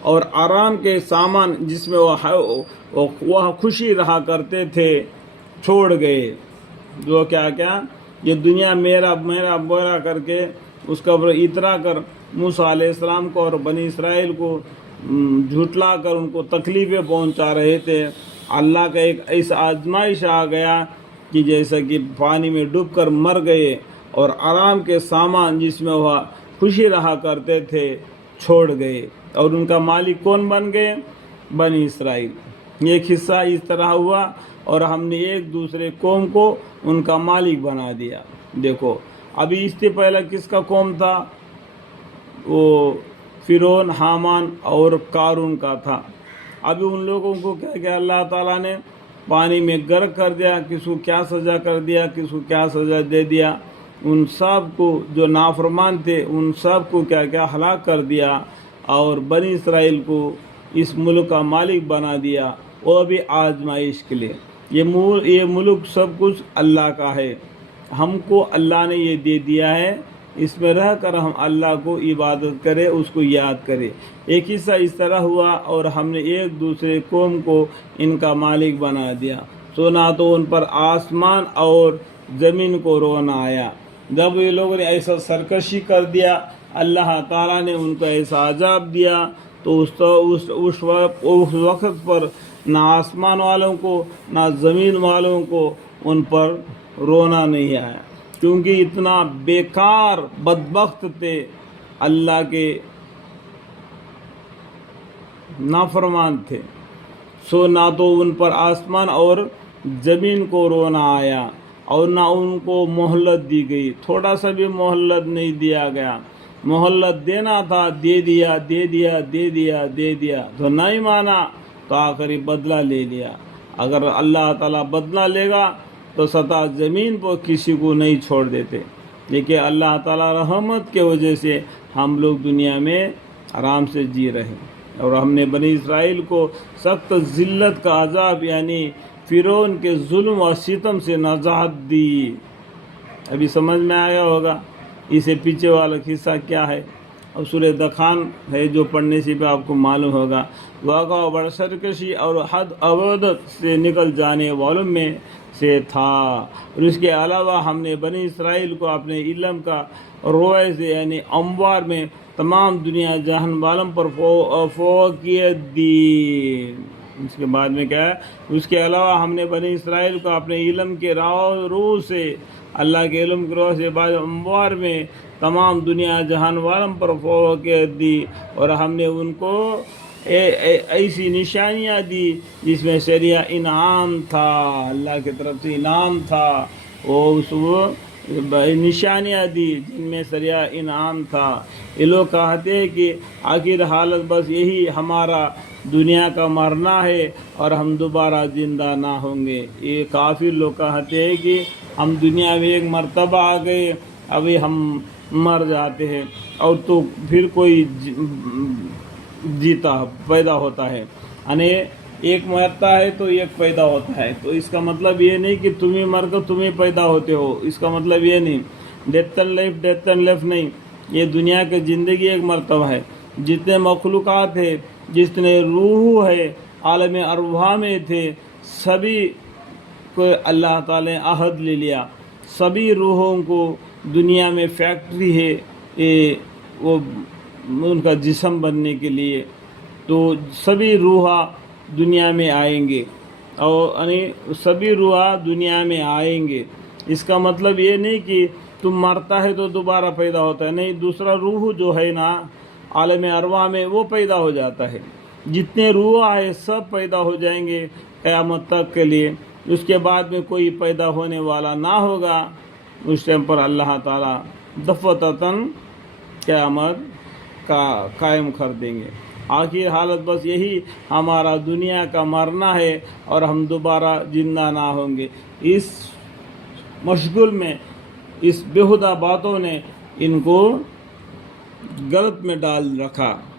اور آرام کے سامان جس میں وہ خوشی رہا کرتے تھے چھوڑ گئے. جو کیا یہ دنیا میرا میرا میرا کر کے اس کا اترا کر موسیٰ علیہ السلام کو اور بنی اسرائیل کو جھٹلا کر ان کو تکلیفیں پہنچا رہے تھے. اللہ کا ایک ایسا آزمائش آ گیا کہ جیسا کہ پانی میں ڈوب کر مر گئے اور آرام کے سامان جس میں وہ خوشی رہا کرتے تھے چھوڑ گئے. اور ان کا مالک کون بن گئے؟ بنی اسرائیل. ایک حصہ اس طرح ہوا اور ہم نے ایک دوسرے قوم کو ان کا مالک بنا دیا. دیکھو ابھی اس سے پہلے کس کا قوم تھا؟ وہ فرعون، حامان اور قارون کا تھا. ابھی ان لوگوں کو کیا اللہ تعالیٰ نے پانی میں غرق کر دیا. کس کو کیا سزا کر دیا، کس کو کیا سزا دے دیا. ان سب کو جو نافرمان تھے ان سب کو کیا ہلاک کر دیا اور بنی اسرائیل کو اس ملک کا مالک بنا دیا، وہ بھی آزمائش کے لیے. یہ ملک سب کچھ اللہ کا ہے. ہم کو اللہ نے یہ دے دیا ہے، اس میں رہ کر ہم اللہ کو عبادت کریں، اس کو یاد کریں. ایک حصہ اس طرح ہوا اور ہم نے ایک دوسرے قوم کو ان کا مالک بنا دیا. سو نہ تو ان پر آسمان اور زمین کو رونا آیا. جب یہ لوگوں نے ایسا سرکشی کر دیا، اللہ تعالیٰ نے ان کو ایسا عذاب دیا، تو اس وقت پر نہ آسمان والوں کو نہ زمین والوں کو ان پر رونا نہیں آیا، کیونکہ اتنا بیکار بدبخت تھے، اللہ کے نافرمان تھے. سو نہ تو ان پر آسمان اور زمین کو رونا آیا اور نہ ان کو مہلت دی گئی. تھوڑا سا بھی مہلت نہیں دیا گیا. مہلت دینا تھا، دے دیا دے دیا دے دیا دے دیا، تو نہیں مانا تو آخری بدلہ لے لیا. اگر اللہ تعالیٰ بدلہ لے گا تو سطح زمین پر کسی کو نہیں چھوڑ دیتے. لیکن اللہ تعالیٰ رحمت کے وجہ سے ہم لوگ دنیا میں آرام سے جی رہے، اور ہم نے بنی اسرائیل کو سخت ذلت کا عذاب یعنی فرعون کے ظلم و ستم سے نجات دی. ابھی سمجھ میں آیا ہوگا اسے پیچھے والا حصہ کیا ہے. اب سورہ دخان ہے جو پڑھنے سے بھی آپ کو معلوم ہوگا. واقع و بڑا سرکشی اور حد عبادت سے نکل جانے والوں میں سے تھا. اور اس کے علاوہ ہم نے بنی اسرائیل کو اپنے علم کا روئے سے یعنی اموار میں تمام دنیا جہان والوں پر فوقیت دی. اس کے بعد میں کیا ہے؟ اس کے علاوہ ہم نے بنی اسرائیل کو اپنے علم کے روح سے، اللہ کے علم کے روح سے بعض اموار میں تمام دنیا جہان والوں پر فوقیت دی. اور ہم نے ان کو ایسی نشانیاں دی جس میں شریعہ انعام تھا، اللہ کی طرف سے انعام تھا. وہ نشانیاں دی جن میں شریعہ انعام تھا. یہ لوگ کہتے ہیں کہ آخر حالت بس یہی ہمارا دنیا کا مرنا ہے اور ہم دوبارہ زندہ نہ ہوں گے. یہ کافر لوگ کہتے ہیں کہ ہم دنیا میں ایک مرتبہ آ گئے، ابھی ہم مر جاتے ہیں اور تو پھر کوئی جیتا پیدا ہوتا ہے. یعنی ایک مرتا ہے تو ایک پیدا ہوتا ہے. تو اس کا مطلب یہ نہیں کہ تم ہی مر کر تم ہی پیدا ہوتے ہو. اس کا مطلب یہ نہیں. ڈیتھ اینڈ لائف نہیں. یہ دنیا کی زندگی ایک مرتبہ ہے. جتنے مخلوقات ہیں، جتنے روح ہے عالم ارواح میں تھے، سبھی کو اللہ تعالی نے عہد لے لیا. سبھی روحوں کو دنیا میں فیکٹری ہے وہ ان کا جسم بننے کے لیے. تو سبھی روح دنیا میں آئیں گے، اور یعنی سبھی روح دنیا میں آئیں گے. اس کا مطلب یہ نہیں کہ تم مرتا ہے تو دوبارہ پیدا ہوتا ہے. نہیں، دوسرا روح جو ہے نا عالم ارواح میں وہ پیدا ہو جاتا ہے. جتنے روح ہے سب پیدا ہو جائیں گے قیامت تک کے لیے. اس کے بعد میں کوئی پیدا ہونے والا نہ ہوگا. اس ٹائم پر اللہ تعالیٰ دفعتاً قیامت کا قائم کر دیں گے. آخر حالت بس یہی ہمارا دنیا کا مرنا ہے اور ہم دوبارہ زندہ نہ ہوں گے. اس مشغول میں اس بیہودہ باتوں نے ان کو غلط میں ڈال رکھا.